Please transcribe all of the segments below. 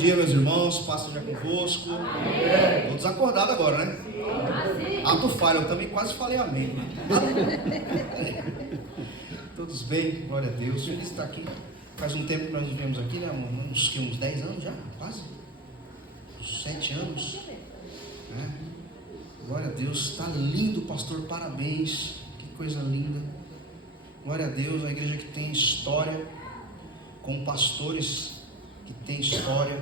dia, meus irmãos, paz seja convosco. Estou desacordado agora, né? Ato falho, eu também quase falei amém. Todos bem, glória a Deus. Feliz de estar aqui. Faz um tempo que nós vivemos aqui, né? Uns 10 anos já, quase. Uns 7 anos. Né? Glória a Deus, está lindo, pastor, parabéns. Que coisa linda. Glória a Deus, a igreja que tem história, com pastores que tem história.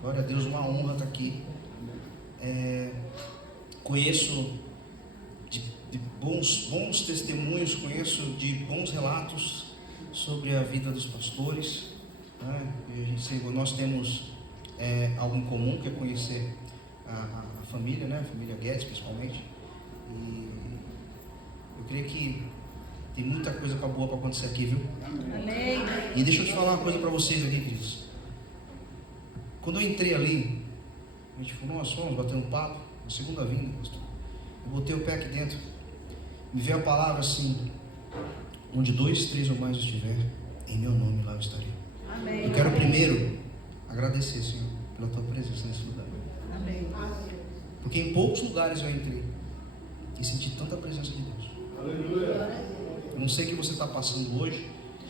Glória a Deus, uma honra estar aqui. Conheço de bons testemunhos, conheço de bons relatos sobre a vida dos pastores, né? Nós temos algo em comum, que é conhecer a família, né? A família Guedes principalmente, e eu creio que tem muita coisa boa para acontecer aqui, viu? Amém. E deixa eu te falar uma coisa para vocês aqui, queridos. Quando eu entrei ali, a gente falou, nós fomos bater um papo, na segunda vinda, pastor. Eu botei o pé aqui dentro, me veio a palavra assim: onde 2, 3 ou mais estiver, em meu nome lá eu estarei. Amém. Eu quero primeiro agradecer, Senhor, pela tua presença nesse lugar. Amém. Porque em poucos lugares eu entrei e senti tanta presença de Deus. Aleluia. Eu não sei o que você está passando hoje,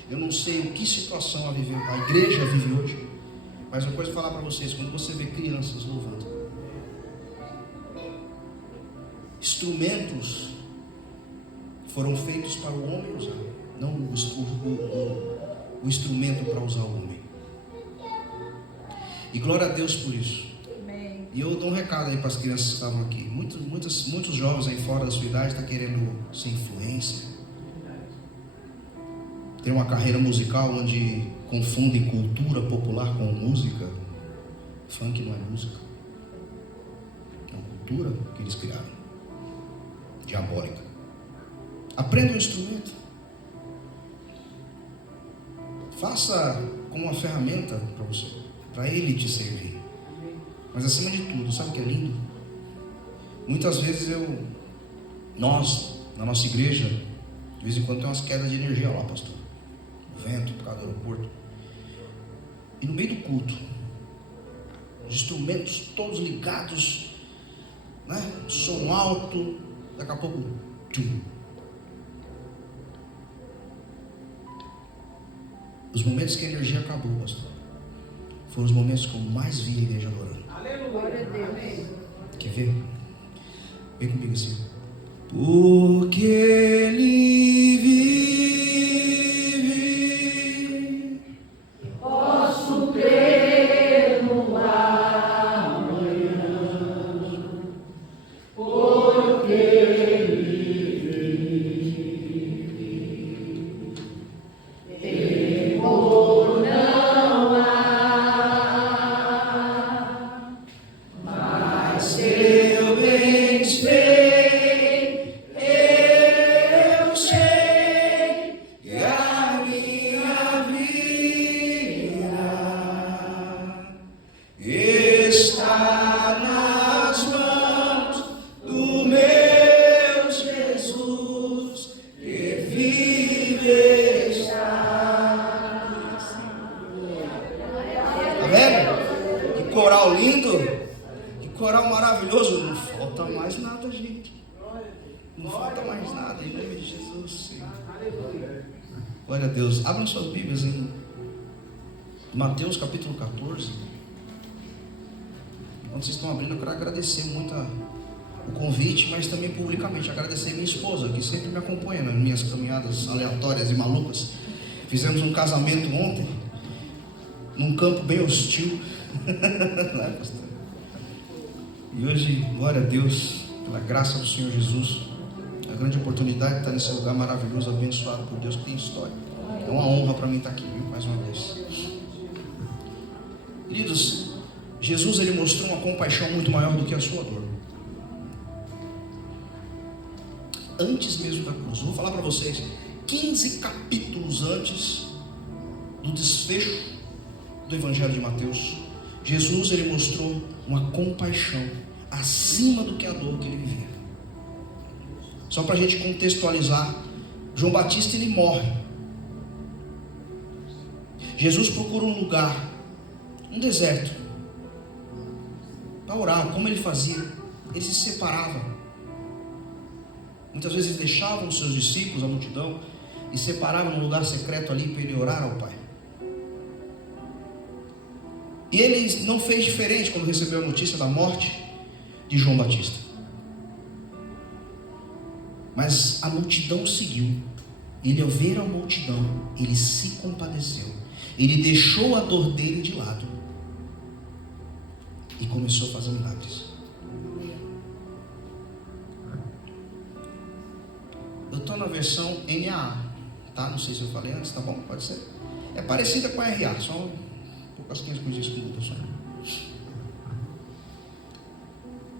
eu não sei em que situação a igreja vive hoje, mas uma coisa eu vou falar para vocês: quando você vê crianças louvando, instrumentos foram feitos para o homem usar, não o instrumento para usar o homem. E glória a Deus por isso. Amém. E eu dou um recado aí para as crianças que estavam aqui. Muitos jovens aí fora da sua idade estão querendo ser influência, ter uma carreira musical onde confundem cultura popular com música. Funk não é música, é uma cultura que eles criaram, diabólica. Aprenda um instrumento, faça como uma ferramenta para você, para ele te servir. Mas acima de tudo, sabe o que é lindo? Muitas vezes nós, na nossa igreja, de vez em quando tem umas quedas de energia lá, pastor. O vento, por causa do aeroporto. E no meio do culto, os instrumentos todos ligados, né? Som alto, daqui a pouco, tchum. Os momentos que a energia acabou, pastor, foram os momentos que eu mais vi a igreja adorando. Glória a Deus. Quer ver? Vem comigo assim. Porque Ele vive, Posso crer no amanhã, porque Ele vive. Temor não há, mas eu bem sei, eu sei que a minha vida está nas mãos do meu Jesus, que vive está. Tá vendo? Que coral lindo, que coral maravilhoso. Não falta mais nada, gente. Não falta mais nada, em nome de Jesus, Senhor. Glória a Deus. Abram suas Bíblias em Mateus capítulo 14. Quando vocês estão abrindo, eu quero agradecer muito o convite, mas também publicamente agradecer minha esposa, que sempre me acompanha nas minhas caminhadas aleatórias e malucas. Fizemos um casamento ontem, num campo bem hostil. Não é, pastor? E hoje, glória a Deus, pela graça do Senhor Jesus, a grande oportunidade de estar nesse lugar maravilhoso, abençoado por Deus, que tem história. É uma honra para mim estar aqui, viu? Mais uma vez. Queridos, Jesus, ele mostrou uma compaixão muito maior do que a sua dor. Antes mesmo da cruz, eu vou falar para vocês, 15 capítulos antes do desfecho do Evangelho de Mateus, Jesus, ele mostrou uma compaixão acima do que a dor que ele vivia. Só para a gente contextualizar, João Batista, ele morre. Jesus procura um lugar, um deserto, para orar. Como ele fazia? Ele se separava. Muitas vezes ele deixava os seus discípulos, a multidão, e separava num lugar secreto ali para ele orar ao Pai. E ele não fez diferente quando recebeu a notícia da morte de João Batista. Mas a multidão seguiu. Ele, ao ver a multidão, ele se compadeceu. Ele deixou a dor dele de lado e começou a fazer milagres. Eu estou na versão NAA, tá? Não sei se eu falei antes, tá bom? Pode ser. É parecida com a RA, só poucas coisas que mudam só.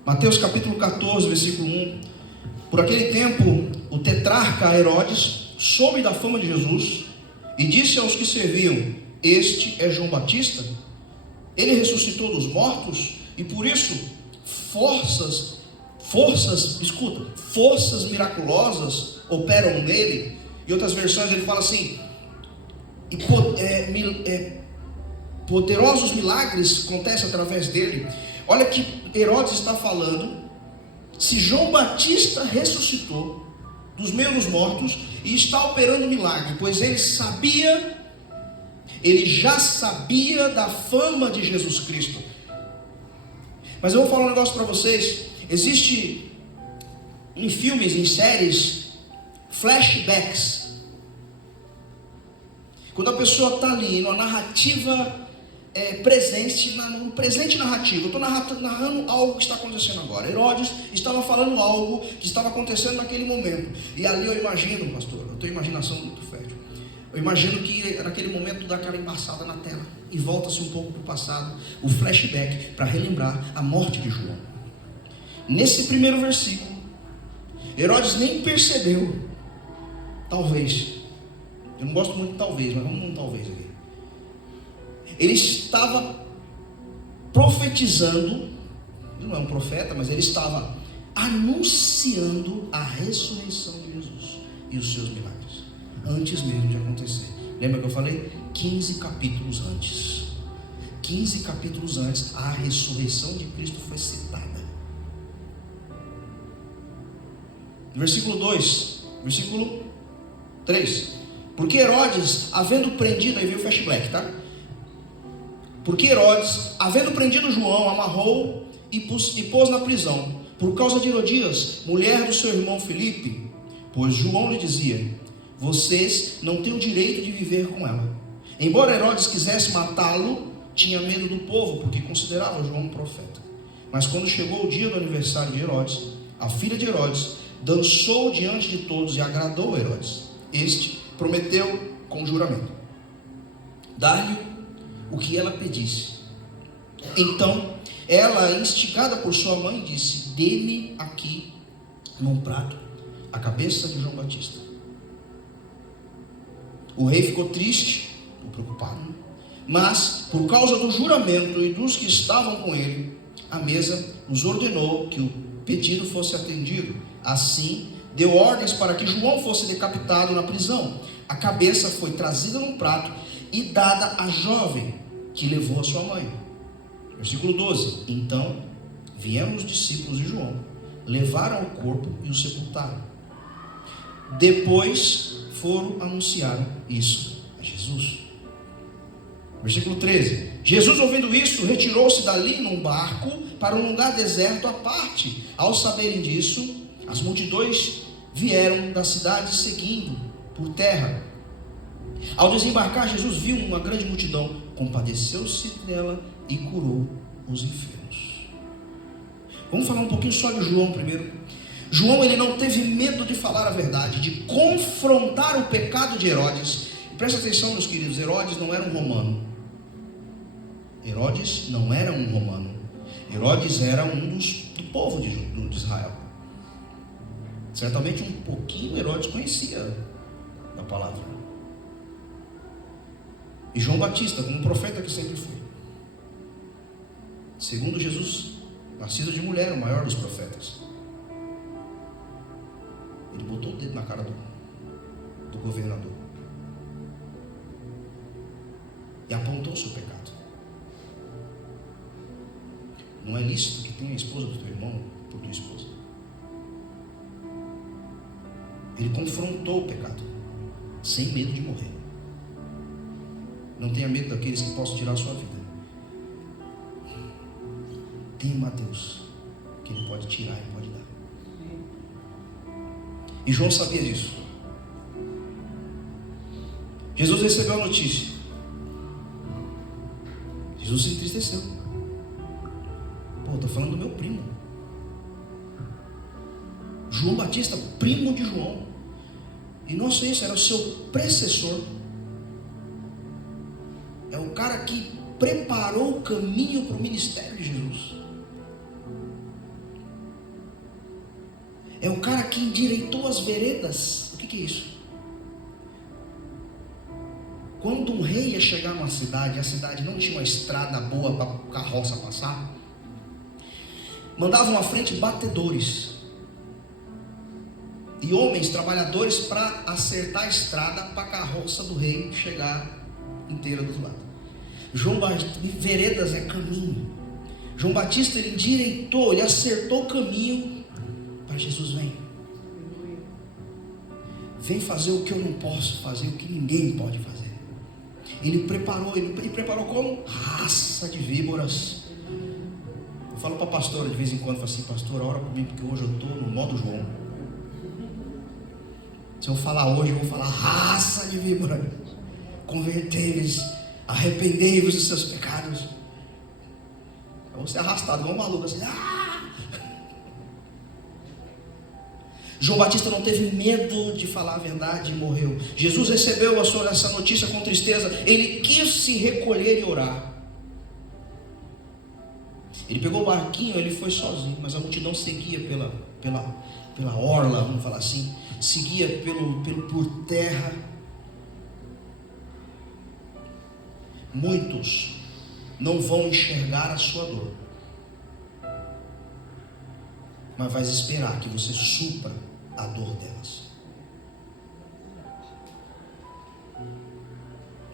Mateus capítulo 14, versículo 1. Por aquele tempo, o tetrarca Herodes soube da fama de Jesus e disse aos que serviam: este é João Batista. Ele ressuscitou dos mortos e por isso forças miraculosas operam nele. Em outras versões ele fala assim: poderosos milagres acontecem através dele. Olha que Herodes está falando. Se João Batista ressuscitou dos meio dos mortos e está operando milagre, pois ele já sabia da fama de Jesus Cristo. Mas eu vou falar um negócio para vocês. Existe em filmes, em séries, flashbacks. Quando a pessoa está ali numa narrativa um presente narrativo. Eu estou narrando algo que está acontecendo agora. Herodes estava falando algo que estava acontecendo naquele momento. E ali eu imagino, pastor, eu tenho imaginação muito fértil. Eu imagino que naquele momento dá aquela embaçada na tela e volta-se um pouco para o passado, o flashback, para relembrar a morte de João. Nesse primeiro versículo, Herodes nem percebeu, talvez, eu não gosto muito de talvez, mas vamos num talvez aqui. Ele estava profetizando, ele não é um profeta, mas ele estava anunciando a ressurreição de Jesus e os seus milagres, antes mesmo de acontecer. Lembra que eu falei? 15 capítulos antes. 15 capítulos antes, a ressurreição de Cristo foi citada. Versículo 2, versículo 3. Porque Herodes, havendo prendido, aí veio o flashback, tá? Porque Herodes, havendo prendido João, amarrou e pôs na prisão, por causa de Herodias, mulher do seu irmão Filipe, pois João lhe dizia: vocês não têm o direito de viver com ela. Embora Herodes quisesse matá-lo, tinha medo do povo, porque considerava João um profeta. Mas quando chegou o dia do aniversário de Herodes, a filha de Herodes dançou diante de todos e agradou a Herodes. Este prometeu com juramento dar-lhe o que ela pedisse. Então ela, instigada por sua mãe, disse: dê-me aqui num prato a cabeça de João Batista. O rei ficou triste, preocupado, mas por causa do juramento e dos que estavam com ele, a mesa nos ordenou que o pedido fosse atendido. Assim deu ordens para que João fosse decapitado na prisão. A cabeça foi trazida num prato e dada à jovem, que levou a sua mãe. Versículo 12. Então vieram os discípulos de João, levaram o corpo e o sepultaram. Depois foram anunciar isso a Jesus. Versículo 13. Jesus, ouvindo isso, retirou-se dali num barco para um lugar deserto à parte. Ao saberem disso, as multidões vieram da cidade seguindo por terra. Ao desembarcar, Jesus viu uma grande multidão, compadeceu-se dela e curou os enfermos. Vamos falar um pouquinho só de João primeiro. João, ele não teve medo de falar a verdade, de confrontar o pecado de Herodes. E presta atenção, meus queridos, Herodes não era um romano. Herodes não era um romano. Herodes era um do povo de Israel. Certamente um pouquinho Herodes conhecia da palavra. E João Batista, como profeta que sempre foi, segundo Jesus, nascido de mulher, o maior dos profetas, ele botou o dedo na cara do governador e apontou o seu pecado. Não é lícito que tenha a esposa do teu irmão por tua esposa. Ele confrontou o pecado, sem medo de morrer. Não tenha medo daqueles que possam tirar a sua vida. Tema a Deus, que Ele pode tirar e pode dar. E João sabia disso. Jesus recebeu a notícia. Jesus se entristeceu. Estou falando do meu primo. João Batista, primo de João. E não só isso, era o seu precessor. É o cara que preparou o caminho para o ministério de Jesus. É o cara que endireitou as veredas. O que é isso? Quando um rei ia chegar numa cidade, a cidade não tinha uma estrada boa para a carroça passar, mandavam à frente batedores e homens trabalhadores para acertar a estrada para a carroça do rei chegar inteira do outro lado. João Batista, veredas é caminho. João Batista, ele endireitou, ele acertou o caminho para Jesus. Vem fazer o que eu não posso fazer, o que ninguém pode fazer. Ele preparou como? Raça de víboras. Eu falo para a pastora de vez em quando, falo assim: pastora, ora comigo, porque hoje eu estou no modo João. Se eu falar hoje, eu vou falar raça de víboras. Convertei-vos, arrependei-vos dos seus pecados. Eu vou ser arrastado, igual um maluco assim. João Batista não teve medo de falar a verdade e morreu. Jesus recebeu essa notícia com tristeza. Ele quis se recolher e orar. Ele pegou o barquinho, ele foi sozinho, mas a multidão seguia pela orla, vamos falar assim, seguia por terra. Muitos não vão enxergar a sua dor, mas vai esperar que você supra a dor delas.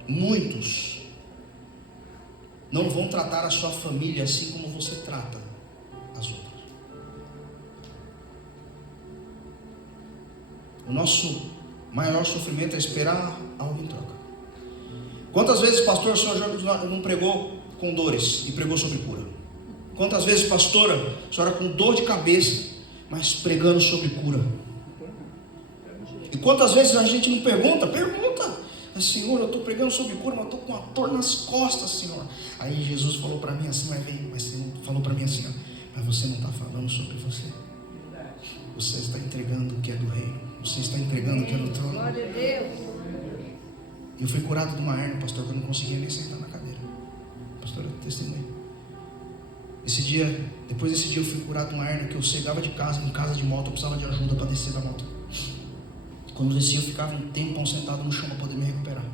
Muitos não vão tratar a sua família assim como você trata as outras. O nosso maior sofrimento é esperar algo em troca. Quantas vezes, pastor, o senhor já não pregou com dores e pregou sobre cura? Quantas vezes, pastora, a senhora com dor de cabeça, mas pregando sobre cura? E quantas vezes a gente não pergunta? Senhor, eu estou pregando sobre cura, mas estou com uma dor nas costas, Senhor. Aí Jesus falou para mim assim, mas falou para mim assim, mas você não está falando sobre você. Você está entregando o que é do reino. Você está entregando o que é do trono. Glória a Deus. Eu fui curado de uma hernia, pastor, que eu não conseguia nem sentar na cadeira. Pastor, eu testemunho. Depois desse dia eu fui curado de uma hernia que eu chegava em casa de moto, eu precisava de ajuda para descer da moto. Quando eu descia, eu ficava um tempo sentado no chão para poder me recuperar.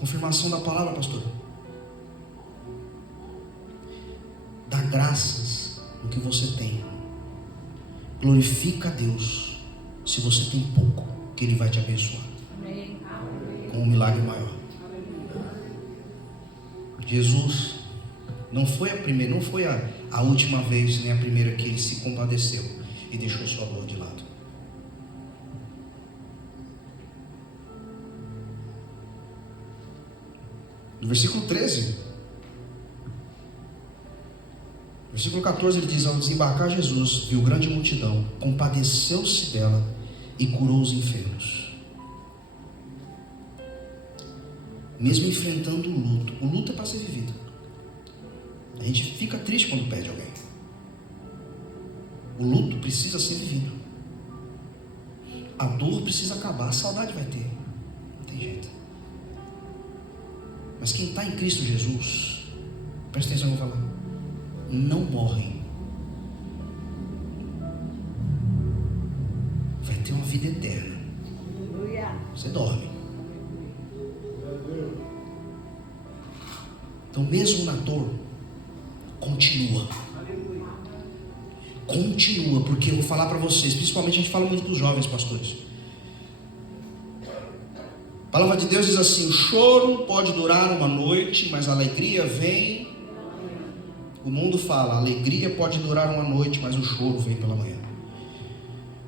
Confirmação da palavra, pastor. Dá graças no que você tem. Glorifica a Deus se você tem pouco, que Ele vai te abençoar com um milagre maior. Jesus não foi a primeira, não foi a última vez, nem a primeira que Ele se compadeceu e deixou sua dor de lado. No versículo 13, versículo 14, ele diz: ao desembarcar Jesus, viu grande multidão, compadeceu-se dela e curou os enfermos. Mesmo enfrentando o luto é para ser vivido. A gente fica triste quando perde alguém. O luto precisa ser vivido. A dor precisa acabar, a saudade vai ter. Não tem jeito. Mas quem está em Cristo Jesus, presta atenção no que eu vou falar, não morre. Vai ter uma vida eterna. Você dorme. Então, mesmo na dor, continua, porque eu vou falar para vocês, principalmente a gente fala muito para os jovens pastores. palavra de Deus diz assim: o choro pode durar uma noite, mas a alegria vem. O mundo fala, a alegria pode durar uma noite, mas o choro vem pela manhã.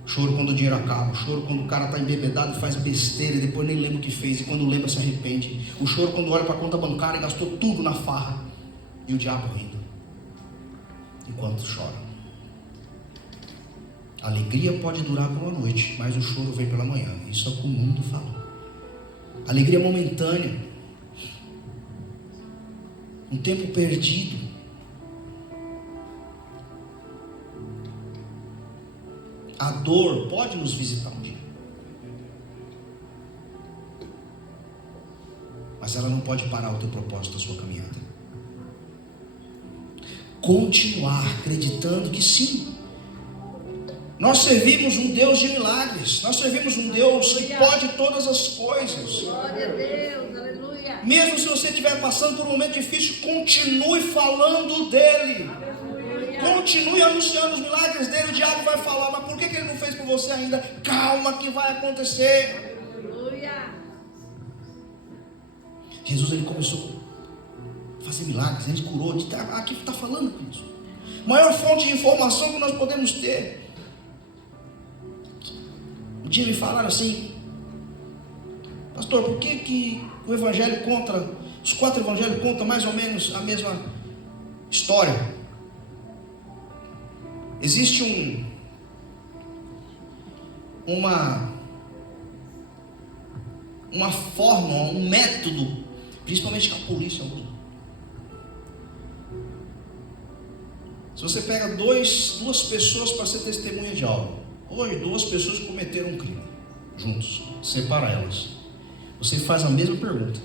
Choro quando o dinheiro acaba, choro quando o cara está embebedado e faz besteira e depois nem lembra o que fez, e quando lembra se arrepende. O choro quando olha para a conta bancária e gastou tudo na farra, e o diabo rindo enquanto chora. A alegria pode durar por uma noite, mas o choro vem pela manhã. Isso é o que o mundo fala. Alegria momentânea, um tempo perdido. A dor pode nos visitar um dia, mas ela não pode parar o teu propósito, a sua caminhada. Continuar acreditando que sim, nós servimos um Deus de milagres, nós servimos um Deus que pode todas as coisas. Glória a Deus, aleluia. Mesmo se você estiver passando por um momento difícil, continue falando dele. Continue anunciando os milagres dele. O diabo vai falar, mas por que ele não fez por você ainda? Calma que vai acontecer. Aleluia. Jesus, ele começou a fazer milagres, ele curou. Aqui está falando com isso. Maior fonte de informação que nós podemos ter. Um dia me falaram assim: pastor, por que o evangelho conta, os 4 evangelhos contam mais ou menos a mesma história? Existe uma forma, um método, principalmente que a polícia usa. Se você pega duas pessoas para ser testemunha de algo, hoje 2 pessoas que cometeram um crime juntos, separa elas, você faz a mesma pergunta,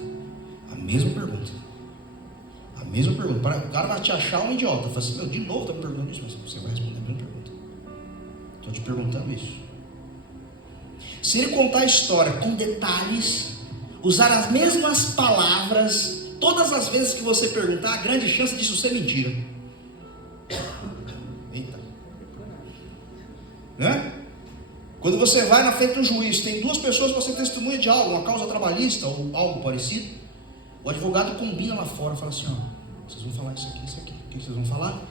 o cara vai te achar um idiota. Fala assim: meu, de novo está me perguntando isso, mas você vai responder a mesma pergunta. Estou te perguntando isso. Se ele contar a história com detalhes, usar as mesmas palavras, todas as vezes que você perguntar, a grande chance disso ser mentira. Eita, né? Quando você vai na frente do juiz, tem 2 pessoas para ser testemunha de algo, uma causa trabalhista ou algo parecido. O advogado combina lá fora, fala assim: ó, vocês vão falar isso aqui. O que vocês vão falar?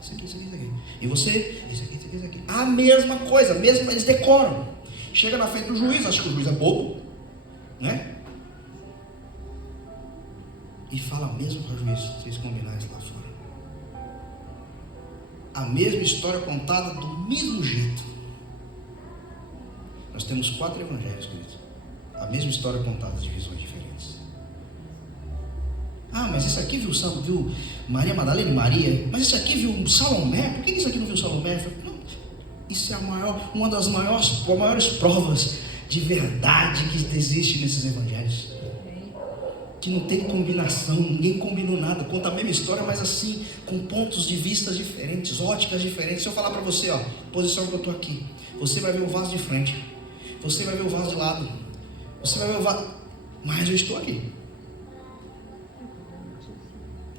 Isso aqui. E você, isso aqui. A mesma coisa, eles decoram. Chega na frente do juiz, acho que o juiz é bobo, né? E fala mesmo para o juiz, vocês combinarem isso lá fora. A mesma história contada do mesmo jeito. Nós temos 4 evangelhos, queridos. A mesma história contada de visões diferentes. Ah, mas isso aqui viu Maria Madalena e Maria? Mas isso aqui viu Salomé? Por que isso aqui não viu Salomé? Não, isso é uma das maiores provas de verdade que existe nesses evangelhos. Que não tem combinação, ninguém combinou nada, conta a mesma história, mas assim, com pontos de vista diferentes, óticas diferentes. Se eu falar para você, ó, posição que eu estou aqui, você vai ver o vaso de frente, você vai ver o vaso de lado, você vai ver o vaso, mas eu estou aqui.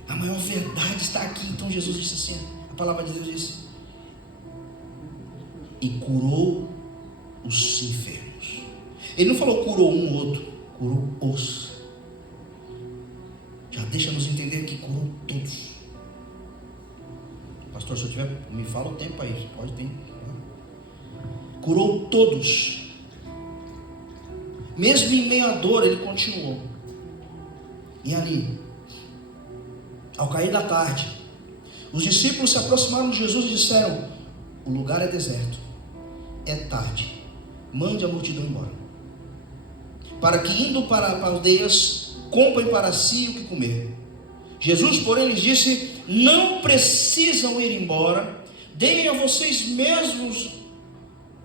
A maior verdade está aqui. Então Jesus disse assim, a palavra de Deus disse: e curou os enfermos. Ele não falou curou um ou outro, curou os. Já deixa nos entender que curou todos. Pastor, se eu tiver, me fala o tempo aí, pode ter. Curou todos. Mesmo em meio à dor, ele continuou. E ali, ao cair da tarde, os discípulos se aproximaram de Jesus e disseram: o lugar é deserto, é tarde, mande a multidão embora, para que indo para aldeias, comprem para si o que comer. Jesus, porém, lhes disse: não precisam ir embora, deem a vocês mesmos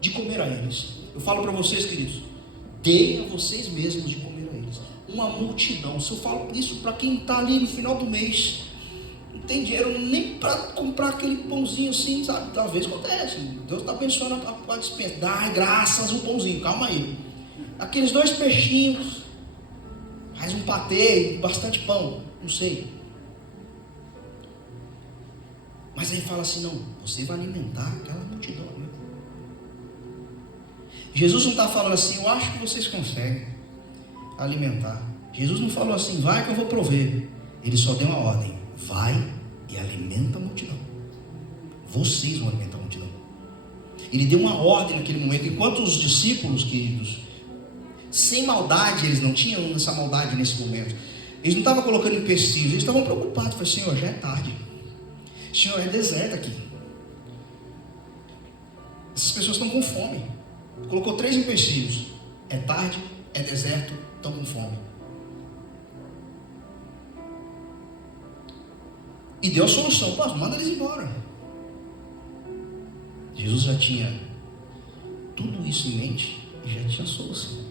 de comer a eles. Eu falo para vocês, queridos, deem a vocês mesmos de comer a eles. Uma multidão. Se eu falo isso para quem está ali no final do mês, não tem dinheiro nem para comprar aquele pãozinho assim, sabe? Talvez acontece, Deus está abençoando a dispensa, dá graças um pãozinho, calma aí, aqueles 2 peixinhos, faz um patê, bastante pão, não sei, mas aí fala assim: não, você vai alimentar aquela multidão, né? Jesus não está falando assim: eu acho que vocês conseguem, alimentar. Jesus não falou assim, vai que eu vou prover. Ele só deu uma ordem, vai e alimenta a multidão. Vocês vão alimentar a multidão. Ele deu uma ordem naquele momento, enquanto os discípulos, queridos, sem maldade, eles não tinham essa maldade nesse momento. Eles não estavam colocando empecilhos, eles estavam preocupados. Falaram, Senhor, já é tarde. Senhor, é deserto aqui. Essas pessoas estão com fome. Colocou 3 empecilhos. É tarde, é deserto, estão com fome. E deu a solução. Pô, manda eles embora. Jesus já tinha tudo isso em mente e já tinha a solução.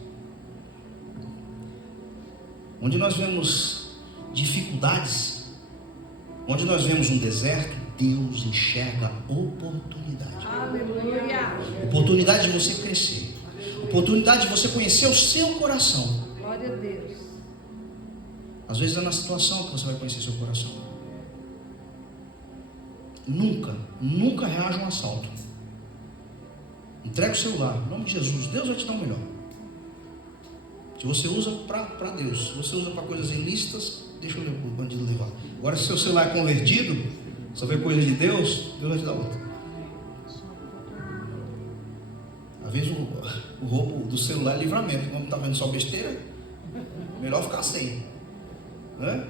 Onde nós vemos dificuldades, onde nós vemos um deserto, Deus enxerga oportunidade. Aleluia. Oportunidade de você crescer. Oportunidade de você conhecer o seu coração. Glória a Deus. Às vezes é na situação que você vai conhecer seu coração. Nunca reaja a um assalto. Entrega o celular, em nome de Jesus, Deus vai te dar o melhor. Se você usa para Deus, se você usa para coisas ilícitas, deixa o bandido levar. Agora, se seu celular é convertido, só vê coisa de Deus, Deus vai te dar outra. Às vezes o roubo do celular é livramento. Como está vendo só besteira, melhor ficar sem. Né?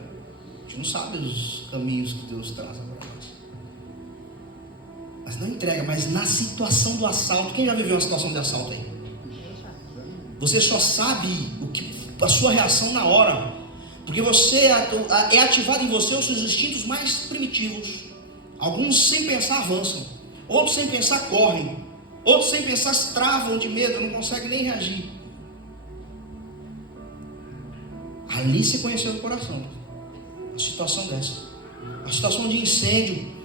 A gente não sabe os caminhos que Deus traz para nós. Mas não entrega, mas na situação do assalto, quem já viveu uma situação de assalto aí? Você só sabe a sua reação na hora, porque você é ativado em você os seus instintos mais primitivos. Alguns sem pensar avançam, outros sem pensar correm, outros sem pensar se travam de medo, não conseguem nem reagir. Ali você conheceu o coração. A situação dessa, a situação de incêndio,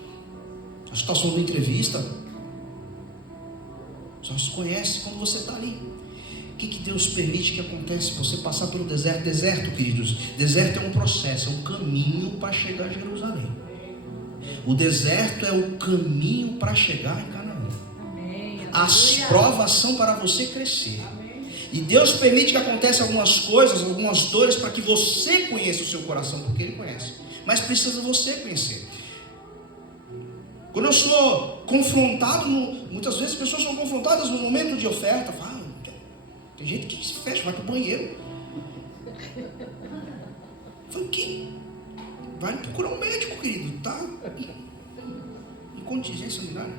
a situação da entrevista, só se conhece quando você está ali. O que Deus permite que aconteça? Você passar pelo deserto. Deserto, queridos, deserto é um processo, é um caminho para chegar a Jerusalém. O deserto é o caminho para chegar em Canaã. As provas são para você crescer. E Deus permite que aconteça algumas coisas, algumas dores, para que você conheça o seu coração, porque Ele conhece. Mas precisa você conhecer. Quando eu sou confrontado, muitas vezes as pessoas são confrontadas no momento de oferta. Fala, tem gente que se fecha, vai para o banheiro. Falei, o quê? Vai procurar um médico, querido, tá? Em contingência sanitária.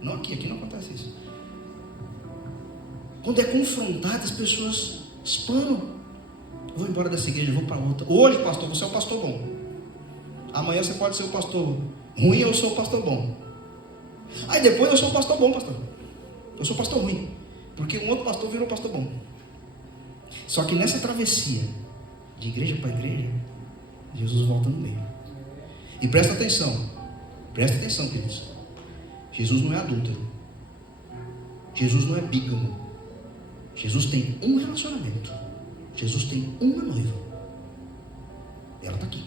Não aqui não acontece isso. Quando é confrontado, as pessoas espanam. Eu vou embora dessa igreja, eu vou para outra. Hoje, pastor, você é o pastor bom. Amanhã você pode ser o pastor ruim, eu sou o pastor bom. Aí depois eu sou o pastor bom, pastor. Eu sou o pastor ruim. Porque um outro pastor virou pastor bom. Só que nessa travessia, de igreja para igreja, Jesus volta no meio. E presta atenção, queridos. Jesus não é adúltero. Jesus não é bígamo. Jesus tem um relacionamento. Jesus tem uma noiva. Ela está aqui.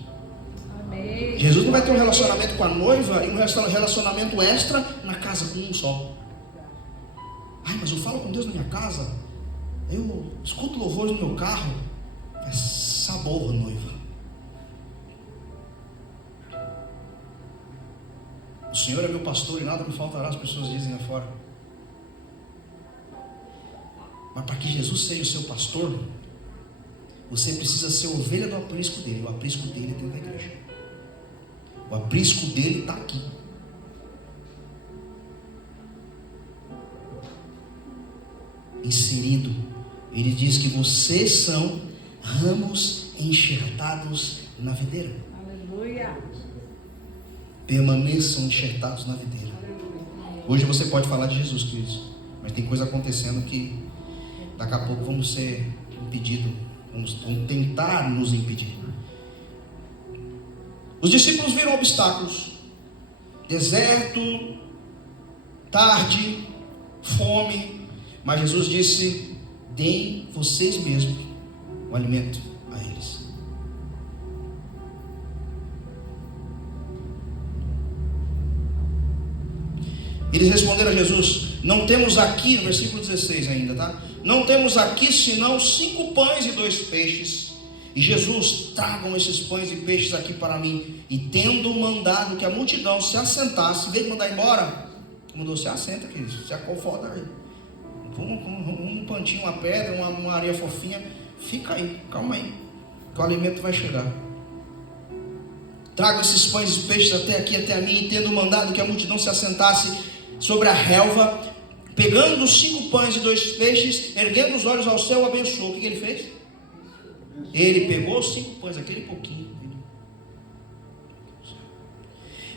Amém. Jesus não vai ter um relacionamento com a noiva e um relacionamento extra na casa com um só. Ai, mas eu falo com Deus na minha casa, eu escuto louvores no meu carro. É sabor, noiva. O Senhor é meu pastor e nada me faltará, as pessoas dizem lá fora. Mas para que Jesus seja o seu pastor, você precisa ser ovelha do aprisco dele. O aprisco dele é dentro da igreja. O aprisco dele está aqui. Inserido. Ele diz que vocês são ramos enxertados na videira. Aleluia. Permaneçam enxertados na videira. Hoje você pode falar de Jesus, queridos, mas tem coisa acontecendo que daqui a pouco vamos ser impedidos, vão tentar nos impedir. Os discípulos viram obstáculos: deserto, tarde, fome. Mas Jesus disse: deem vocês mesmos o alimento a eles. Eles responderam a Jesus: não temos aqui, no versículo 16 ainda, tá? não temos aqui senão 5 pães e 2 peixes. E Jesus, tragam esses pães e peixes aqui para mim. E tendo mandado que a multidão se assentasse, em vez de mandar embora, mandou: se assenta, querido, se acofoda aí. Um pantinho, uma pedra, uma areia fofinha, fica aí, calma aí, que o alimento vai chegar. Trago esses pães e peixes até aqui, até a mim, e tendo mandado que a multidão se assentasse sobre a relva, pegando os 5 pães e 2 peixes, erguendo os olhos ao céu, abençoou. O que ele fez? Ele pegou os 5 pães, aquele pouquinho,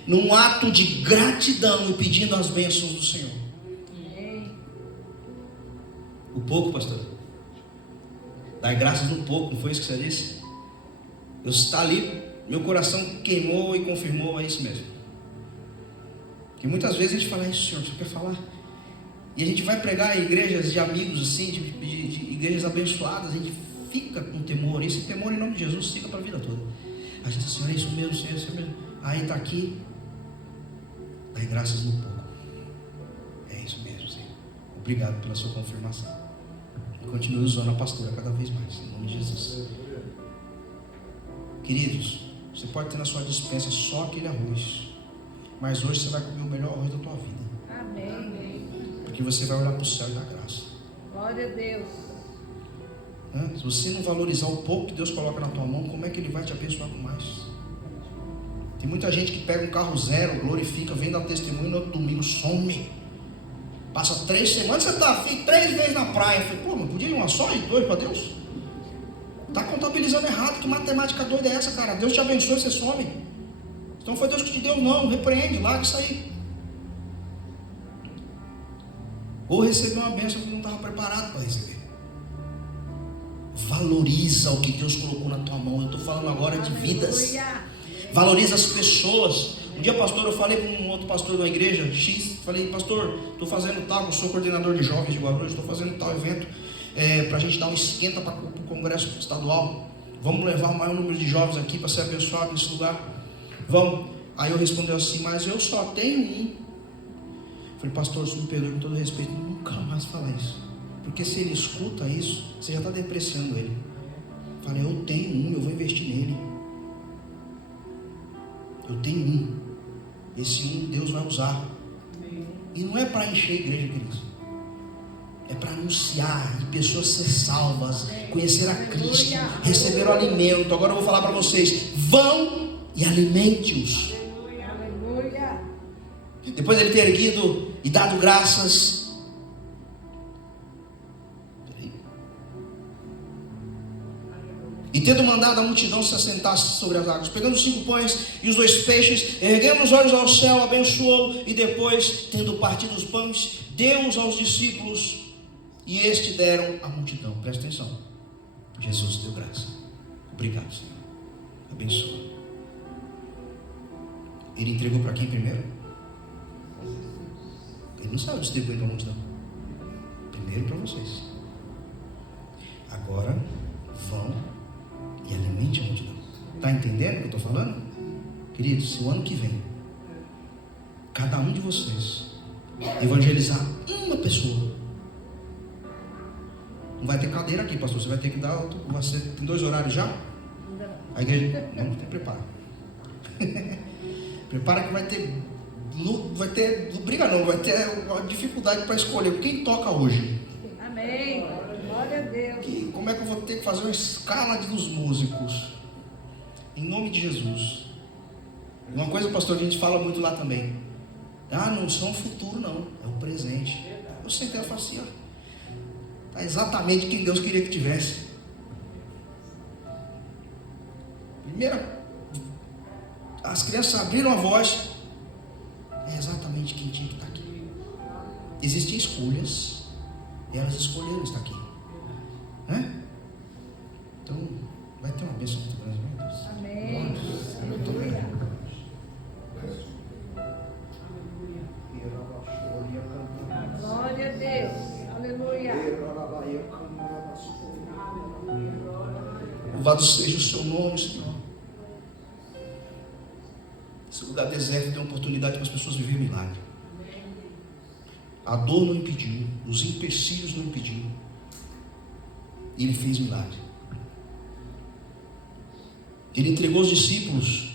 num ato de gratidão e pedindo as bênçãos do Senhor. O pouco, pastor, dar graças no pouco, não foi isso que você disse? Eu está ali, meu coração queimou e confirmou: é isso mesmo. Que muitas vezes a gente fala: isso, Senhor, você quer falar? E a gente vai pregar em igrejas de amigos assim, de igrejas abençoadas, a gente fica com temor. E esse temor, em nome de Jesus, fica para a vida toda. A gente diz: Senhor, é isso mesmo, Senhor, é isso mesmo. Aí está aqui, dai graças no pouco. É isso mesmo, Senhor. Obrigado pela sua confirmação. E continue usando a pastora cada vez mais, em nome de Jesus. Queridos, você pode ter na sua despensa só aquele arroz, mas hoje você vai comer o melhor arroz da tua vida. Amém. Porque você vai olhar para o céu e dar graça. Glória a Deus. Se você não valorizar o pouco que Deus coloca na tua mão, como é que Ele vai te abençoar com mais? Tem muita gente que pega um carro zero, glorifica, vem dar testemunho, no outro domingo some. Passa 3 semanas, você está 3 vezes na praia. Eu falei: pô, mas podia ir uma só e 2 para Deus? Está contabilizando errado. Que matemática doida é essa, cara? Deus te abençoe e você some. Então foi Deus que te deu, não. Repreende, larga isso aí. Ou recebeu uma bênção que não estava preparado para receber. Valoriza o que Deus colocou na tua mão. Eu estou falando agora de vidas. Valoriza as pessoas. Um dia, pastor, eu falei para um outro pastor da igreja X, falei: pastor, estou fazendo tal, eu sou coordenador de jovens de Guarulhos, estou fazendo tal evento para a gente dar um esquenta para o congresso estadual. Vamos levar o maior número de jovens aqui para ser abençoado nesse lugar. Vamos. Aí eu respondi assim: mas eu só tenho um. Falei: pastor, se me perdoe com todo respeito, nunca mais falar isso, porque se ele escuta isso, você já está depreciando ele. Falei: eu tenho um, eu vou investir nele. Eu tenho um. Esse um Deus vai usar. E não é para encher a igreja, queridos. É para anunciar e pessoas ser salvas, conhecer a Cristo, receber o alimento. Agora eu vou falar para vocês: vão e alimente-os. Depois de ele ter erguido e dado graças, e tendo mandado a multidão se assentasse sobre as águas, pegando os 5 pães e os 2 peixes, erguendo os olhos ao céu, abençoou, e depois, tendo partido os pães, deu-os aos discípulos, e estes deram à multidão. Presta atenção. Jesus deu graça. Obrigado, Senhor. Abençoa. Ele entregou para quem primeiro? Ele não saiu distribuindo para a multidão. Primeiro para vocês. Agora vão e alimente a multidão. Está entendendo o que eu estou falando? Queridos, se o ano que vem cada um de vocês evangelizar uma pessoa, não vai ter cadeira aqui, pastor. Você vai ter que dar outro. Você tem 2 horários já? A igreja não tem preparo. Prepara que vai ter briga não, vai ter uma dificuldade para escolher quem toca hoje. Amém. Glória a Deus. Como é que eu vou ter que fazer uma escala dos músicos? Em nome de Jesus. Uma coisa, pastor, a gente fala muito lá também: não são o futuro, não, é o presente. Eu sentei e falei assim: está exatamente quem Deus queria que tivesse. Primeira, as crianças abriram a voz, é exatamente quem tinha que estar aqui. Existem escolhas, e elas escolheram estar aqui. Então, vai ter uma bênção muito grande, meu Deus. Amém. Muito bem. Glória a Deus. Aleluia. Louvado seja o seu nome, Senhor. Esse lugar deserto deu oportunidade para as pessoas viverem milagre. A dor não impediu, os empecilhos não impediram. E ele fez milagre. Ele entregou os discípulos.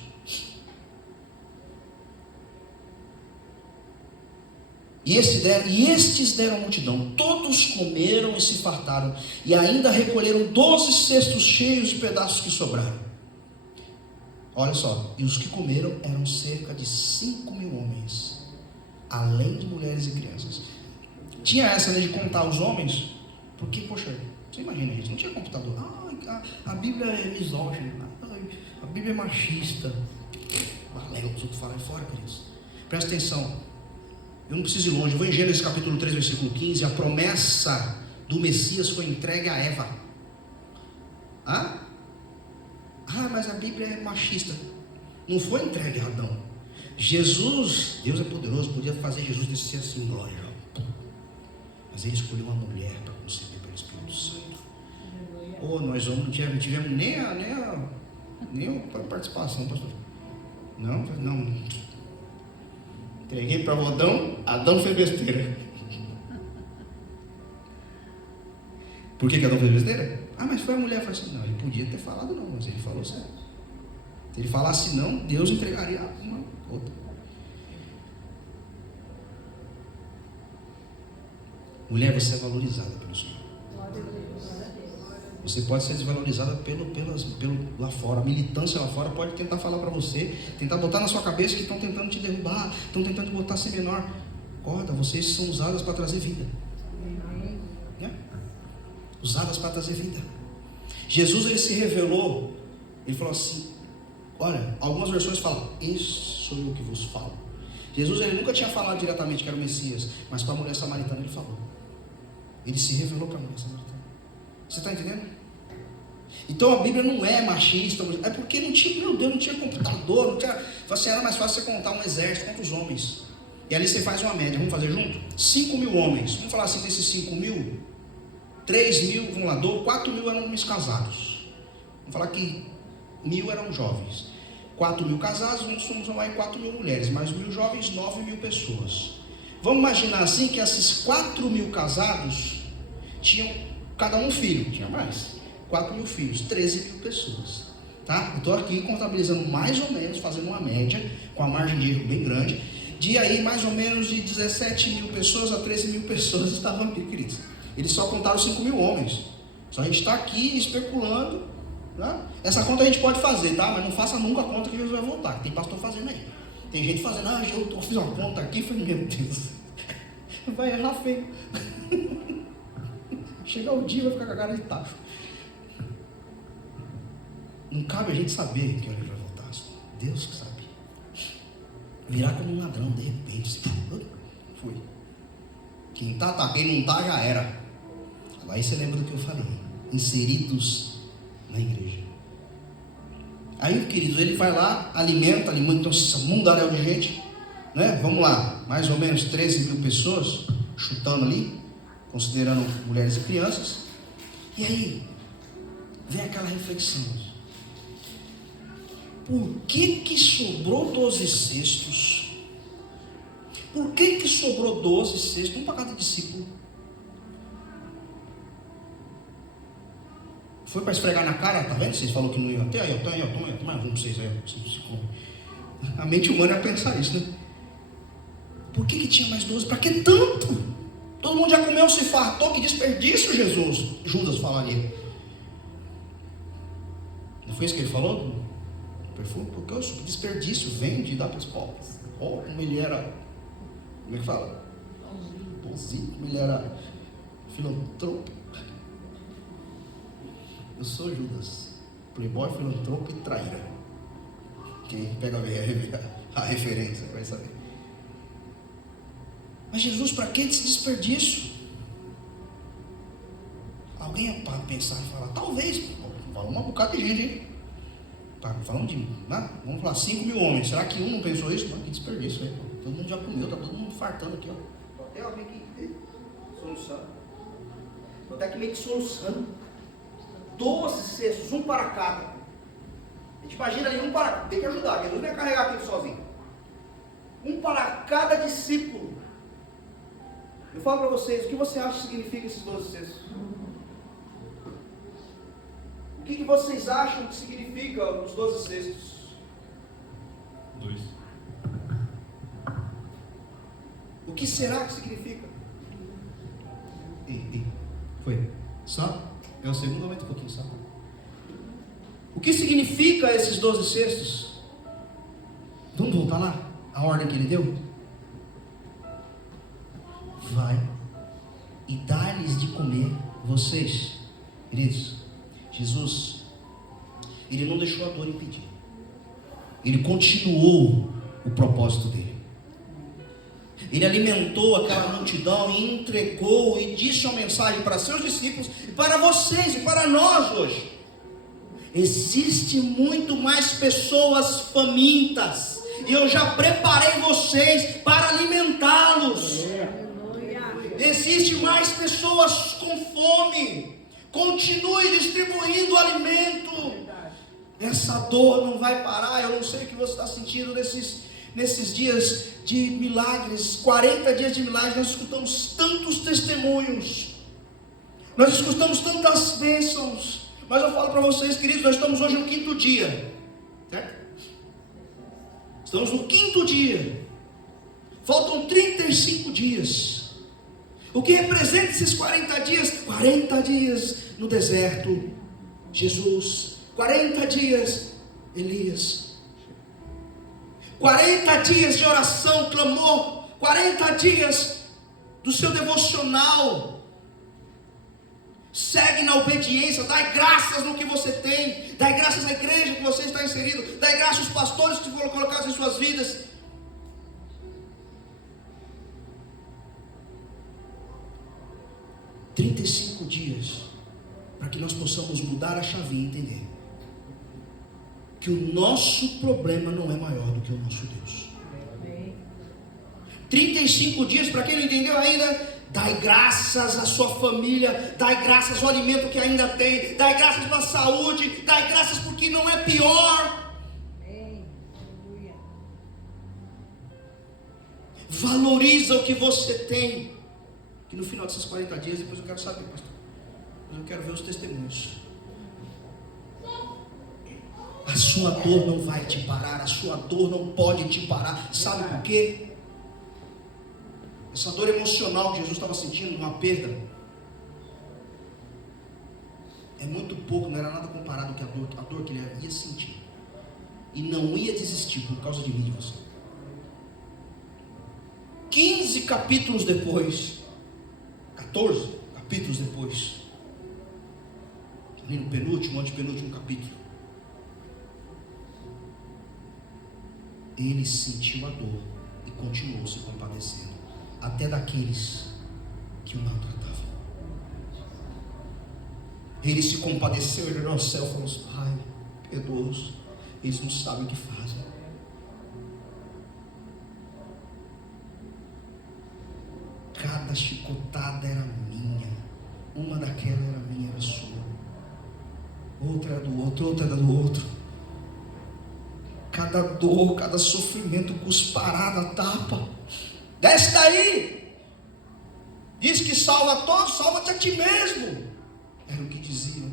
E estes deram a multidão. Todos comeram e se fartaram, e ainda recolheram 12 cestos cheios de pedaços que sobraram. Olha só, e os que comeram eram cerca de 5.000 homens, além de mulheres e crianças. Tinha essa, né, de contar os homens, porque, poxa, você imagina, gente, não tinha computador. A Bíblia é misógina, a Bíblia é machista. Valeu, os outros falam fora, queridos. Presta atenção, eu não preciso ir longe. Eu vou em Gênesis capítulo 3, versículo 15. A promessa do Messias foi entregue a Eva. Mas a Bíblia é machista. Não foi entregue a Adão. Jesus, Deus é poderoso, podia fazer Jesus descer assim, glória. Mas ele escolheu uma mulher para conceber pelo Espírito Santo. Nós homens não tivemos nem a participação, pastor. Não. Entreguei para Adão fez besteira. Por que Adão fez besteira? Mas foi a mulher que falou assim, não, ele podia ter falado não, mas ele falou certo. Se ele falasse não, Deus entregaria uma outra. Mulher, você é valorizada pelo Senhor. Você pode ser desvalorizada pelo lá fora. A militância lá fora pode tentar falar para você, tentar botar na sua cabeça que estão tentando te derrubar, estão tentando te botar ser menor. Acorda, vocês são usadas para trazer vida. Usadas para trazer vida. Jesus, ele se revelou, ele falou assim, olha, algumas versões falam, esse sou eu que vos falo. Jesus, ele nunca tinha falado diretamente que era o Messias, mas para a mulher samaritana ele falou. Ele se revelou para a mulher samaritana. Você está entendendo? Então a Bíblia não é machista, é porque não tinha, meu Deus, não tinha computador, não tinha, assim, era mais fácil você contar um exército contra os homens. E ali você faz uma média, vamos fazer junto? 5.000 homens, vamos falar assim, desses 5.000, 3.000, vamos lá, 4.000 eram homens casados. Vamos falar que 1.000 eram jovens. 4.000 casados, vamos chamar em 4.000 mulheres, mais 1.000 jovens, 9.000 pessoas. Vamos imaginar assim que esses 4.000 casados tinham cada um filho, tinha mais, 4.000 filhos, 13.000 pessoas, tá? Eu estou aqui contabilizando mais ou menos, fazendo uma média, com a margem de erro bem grande, de aí mais ou menos de 17.000 pessoas a 13.000 pessoas estavam aqui, queridos. Eles só contaram 5.000 homens, só a gente está aqui especulando, tá? Essa conta a gente pode fazer, tá? Mas não faça nunca a conta que Jesus vai voltar, tem pastor fazendo aí, tem gente fazendo, eu fiz uma conta aqui, falei, meu Deus, vai errar feio. Chegar o dia vai ficar com a cara de tacho. Não cabe a gente saber que hora ele vai voltar. Deus que sabe. Virar como um ladrão de repente. Foi. Quem tá, quem não tá já era. Aí você lembra do que eu falei. Inseridos na igreja. Aí, queridos, ele vai lá, alimenta, então esse mundaréu de gente, né? Vamos lá, mais ou menos 13.000 pessoas, chutando ali, considerando mulheres e crianças. E aí vem aquela reflexão: por que sobrou 12 cestos? Por que sobrou 12 cestos? Um para cada discípulo. Foi para esfregar na cara, tá vendo? Vocês falaram que não iam ter, aí toma mais um para vocês aí. A mente humana ia pensar isso, né? Por que tinha mais 12? Para que tanto? Todo mundo já comeu, se fartou, que desperdício, Jesus. Judas falaria. Não foi isso que ele falou? Perfume? Porque o desperdício vende e dá para os pobres. Como ele era, como é que fala? Bonzinho, como ele era filantropo. Eu sou Judas, playboy, filantropo e traíra. Quem pega a referência vai saber. Mas Jesus, para que esse desperdício? Alguém é para pensar e falar, talvez, falamos um bocado de gente, hein? Falando de, vamos falar, 5.000 homens, será que um não pensou isso? Não, que desperdício, hein? Todo mundo já comeu, tá todo mundo fartando aqui, ó. Até alguém aqui soluçando. Estou até aqui meio que soluçando. 12 cestos, um para cada. A gente imagina ali, um para cada, tem que ajudar, Jesus não ia carregar aquilo sozinho. Um para cada discípulo. Eu falo para vocês, o que você acha que significa esses 12 cestos? que vocês acham que significa os 12 cestos? 2. O que será que significa? Foi. Só? É o segundo, aumenta um pouquinho só. O que significa esses 12 cestos? Vamos voltar lá? A ordem que ele deu? Vai e dá-lhes de comer vocês. Queridos, Jesus, Ele não deixou a dor impedir. Ele continuou o propósito dele. Ele alimentou aquela multidão e entregou e disse uma mensagem para seus discípulos, para vocês e para nós hoje. Existe muito mais pessoas famintas, e eu já preparei vocês para alimentá-los. Existe mais pessoas com fome. Continue distribuindo alimento. Essa dor não vai parar. Eu não sei o que você está sentindo nesses dias de milagres, 40 dias de milagres. Nós escutamos tantos testemunhos, nós escutamos tantas bênçãos, mas eu falo para vocês, queridos, nós estamos hoje no 5º dia, certo? Estamos no 5º dia, faltam 35 dias. O que representa esses 40 dias? 40 dias no deserto, Jesus. 40 dias, Elias. 40 dias de oração, clamor. 40 dias do seu devocional. Segue na obediência. Dai graças no que você tem. Dai graças à igreja que você está inserido. Dai graças aos pastores que foram colocados em suas vidas. – 35 dias para que nós possamos mudar a chavinha e entender que o nosso problema não é maior do que o nosso Deus. 35 dias, para quem não entendeu ainda, dai graças à sua família, dai graças ao alimento que ainda tem, dai graças pela saúde, dai graças porque não é pior. Valoriza o que você tem. Que no final desses 40 dias, depois eu quero saber, pastor. Eu quero ver os testemunhos. A sua dor não vai te parar. A sua dor não pode te parar. Sabe por quê? Essa dor emocional que Jesus estava sentindo, uma perda, é muito pouco, não era nada comparado com a dor que ele ia sentir. E não ia desistir por causa de mim e de você. 15 capítulos depois, 14 capítulos depois, ali no penúltimo, antepenúltimo capítulo, ele sentiu a dor e continuou se compadecendo, até daqueles que o maltratavam. Ele se compadeceu, ele olhou ao céu e falou: Pai, perdoa-os, eles não sabem o que fazem. Cada chicotada era minha, uma daquela era minha, era sua, outra era do outro, outra era do outro. Cada dor, cada sofrimento, cusparada, tapa. Desce daí. Diz que salva todos, salva-te a ti mesmo. Era o que diziam.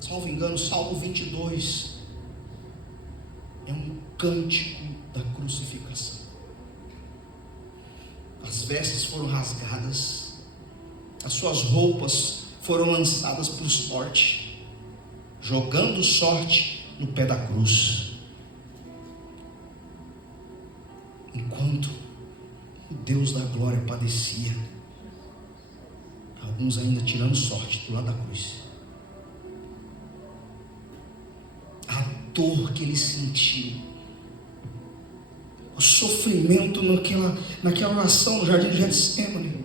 Salvo engano, Salmo 22 é um cântico da crucificação. As vestes foram rasgadas, as suas roupas foram lançadas para o sorte, jogando sorte no pé da cruz. Enquanto o Deus da glória padecia, alguns ainda tirando sorte do lado da cruz. A dor que ele sentiu, o sofrimento naquela oração no jardim de Getsemane.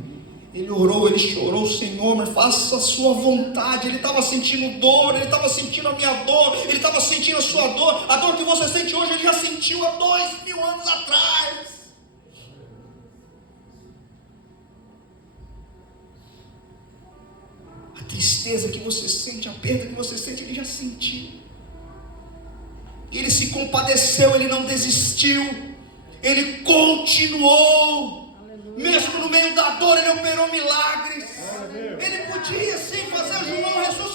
Ele orou, ele chorou: Senhor, mas faça a sua vontade. Ele estava sentindo dor, ele estava sentindo a minha dor, ele estava sentindo a sua dor. A dor que você sente hoje, ele já sentiu há 2000 anos atrás. A tristeza que você sente, a perda que você sente, ele já sentiu. Ele se compadeceu, ele não desistiu. Ele continuou. Mesmo no meio da dor, ele operou milagres. Ele podia sim fazer João ressuscitar.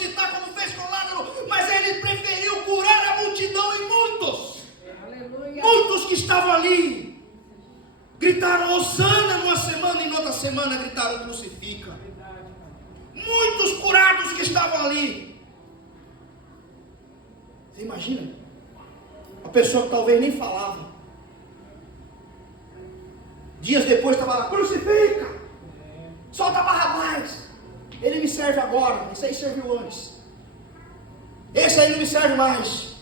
Muitos que estavam ali gritaram Hosana numa semana e na outra semana gritaram crucifica. Muitos curados que estavam ali. Você imagina? A pessoa que talvez nem falava. Dias depois estava lá, crucifica! Solta Barrabás! Ele me serve agora, esse aí serviu antes. Esse aí não me serve mais.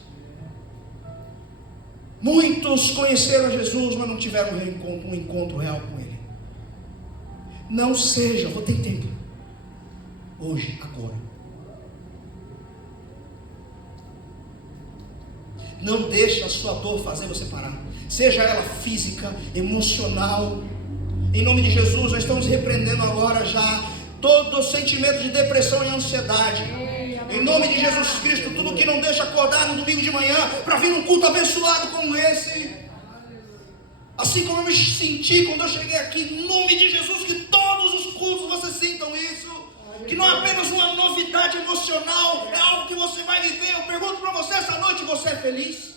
Muitos conheceram Jesus, mas não tiveram um encontro real com Ele. Não seja, vou ter tempo. Hoje, agora. Não deixe a sua dor fazer você parar. Seja ela física, emocional. Em nome de Jesus, nós estamos repreendendo agora já todo sentimento de depressão e ansiedade. Em nome de Jesus Cristo, tudo que não deixa acordar no domingo de manhã para vir num culto abençoado como esse. Assim como eu me senti quando eu cheguei aqui, em nome de Jesus, que todos os cultos vocês sintam isso. Que não é apenas uma novidade emocional, é algo que você vai viver. Eu pergunto para você essa noite, você é feliz?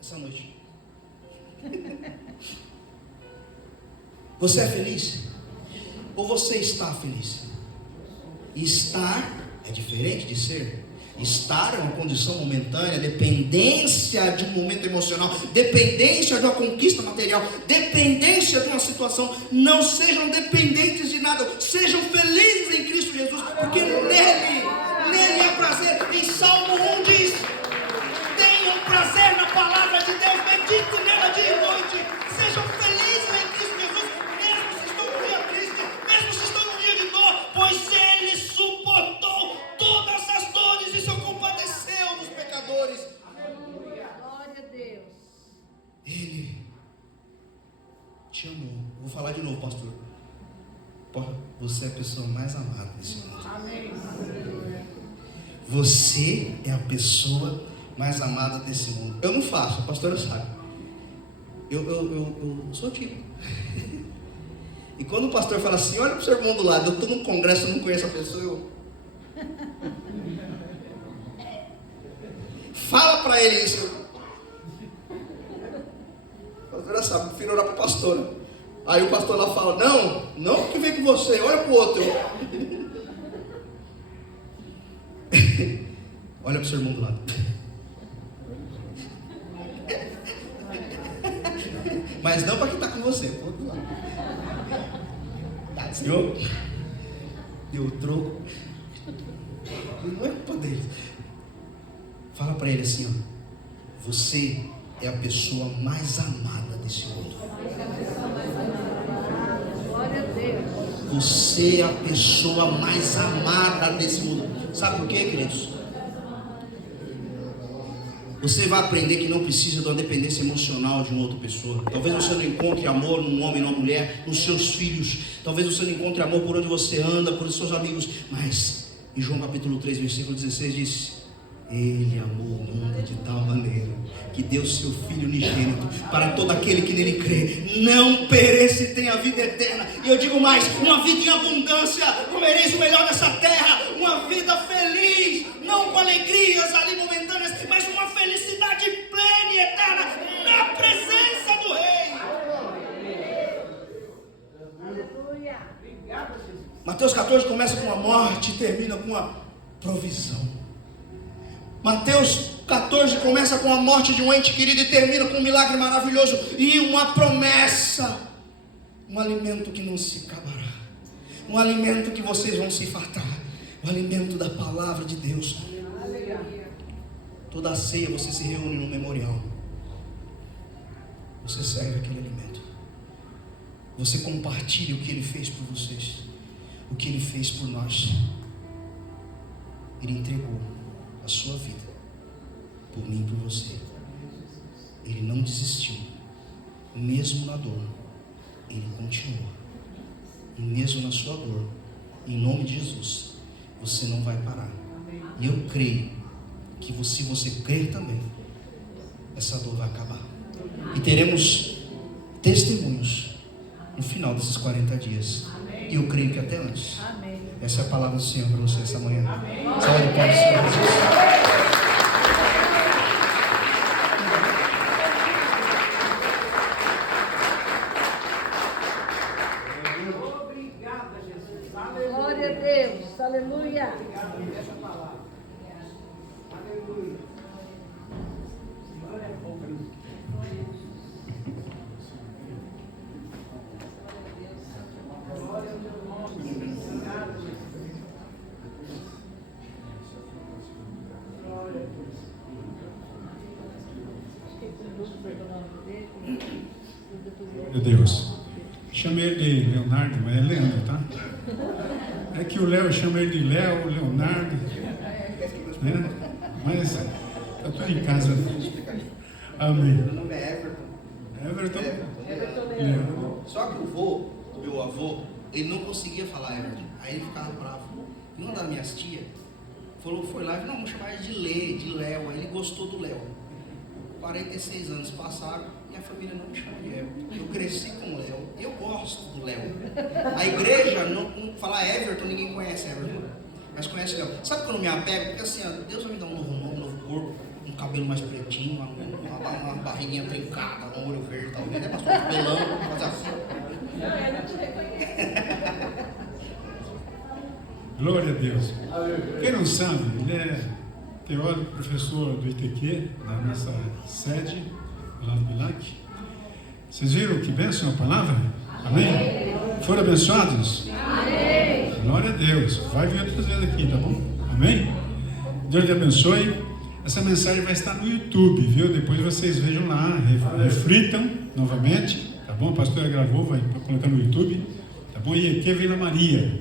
Essa noite. Você é feliz? Ou você está feliz? Estar é diferente de ser. Estar é uma condição momentânea, dependência de um momento emocional, dependência de uma conquista material, dependência de uma situação. Não sejam dependentes de nada, sejam felizes em Cristo Jesus, porque nele é prazer. Em Salmo 1 diz: tenham prazer na palavra de Deus, medite nela dia e noite. Sejam felizes em Cristo Jesus, mesmo se estão num dia triste, mesmo se estão num dia de dor, pois Ele suportou todas as dores e se compadeceu dos pecadores. Aleluia. Glória a Deus. Ele te amou. Vou falar de novo, pastor. Você é a pessoa mais amada desse mundo. Amém. Você é a pessoa mais amada desse mundo. Eu não faço, a pastora sabe. Eu sou tímido. E quando o pastor fala assim, olha para o seu irmão do lado, eu estou num congresso, eu não conheço a pessoa, fala para ele isso. A pastora sabe, prefiro orar para a pastora. Aí o pastor lá fala, não que vem com você, olha para o outro. Olha para o seu irmão do lado. Mas não para quem está com você, para o outro lado. Tá, Senhor, deu o troco. Não é culpa dele. Fala para ele assim, ó, você é a pessoa mais amada desse mundo. Glória a Deus. Você é a pessoa mais amada desse mundo. Sabe por quê, queridos? Você vai aprender que não precisa de uma dependência emocional de uma outra pessoa. Talvez você não encontre amor num homem, numa mulher, nos seus filhos. Talvez você não encontre amor por onde você anda, por seus amigos. Mas em João capítulo 3, versículo 16 diz: Ele amou o mundo de tal maneira que deu seu Filho unigênito para todo aquele que nele crê não pereça e tenha vida eterna. E eu digo mais, uma vida em abundância. Comereis o melhor dessa terra, uma vida feliz, não com alegrias ali momentâneas, mas uma felicidade plena e eterna na presença do Rei. Aleluia. Mateus 14 começa com a morte e termina com a provisão. Mateus 14 começa com a morte de um ente querido e termina com um milagre maravilhoso e uma promessa, um alimento que não se acabará, um alimento que vocês vão se fartar, o alimento da palavra de Deus. Toda a ceia você se reúne no memorial, você serve aquele alimento, você compartilha o que Ele fez por vocês, o que Ele fez por nós. Ele entregou a sua vida por mim e por você. Ele não desistiu, mesmo na dor, Ele continua. E mesmo na sua dor, em nome de Jesus, você não vai parar. E eu creio que se você crer também, essa dor vai acabar. E teremos testemunhos no final desses 40 dias. E eu creio que até antes. Essa é a palavra do Senhor para você essa manhã. Salve de palmas, Senhor Jesus. Aleluia. Meu Deus. Chamei ele de Leonardo, mas é Leandro, tá? É que o Léo chama ele de Léo, Leonardo. Né? Mas tá tudo em casa. Amém. Meu nome é Everton. Everton? Leandro. Só que o vô, meu avô, ele não conseguia falar Everton. Aí ele ficava bravo. E uma das minhas tias foi lá e falou, não, vamos chamar ele de Léo. Aí ele gostou do Léo. 46 anos passaram e a família não me chama de Everton. Eu cresci com o Léo. Eu gosto do Léo. A igreja não fala Everton, ninguém conhece Everton. Mas conhece o Léo. Sabe quando eu me apego? Porque assim, ó, Deus vai me dar um novo nome, um novo corpo, um cabelo mais pretinho, uma barriguinha trincada, um olho verde, talvez, né? Pastor cabelão, fazer assim. Glória a Deus. Quem não sabe, ele é teórico, professor do ITQ, da nossa sede, lá do Bilac. Vocês viram que bênção a palavra? Amém? Foram abençoados? Amém. Glória a Deus. Vai vir outras vezes aqui, tá bom? Amém? Deus te abençoe. Essa mensagem vai estar no YouTube, viu? Depois vocês vejam lá, reflitam novamente, tá bom? A pastora gravou, vai colocar no YouTube, tá bom? E aqui é Vila Maria.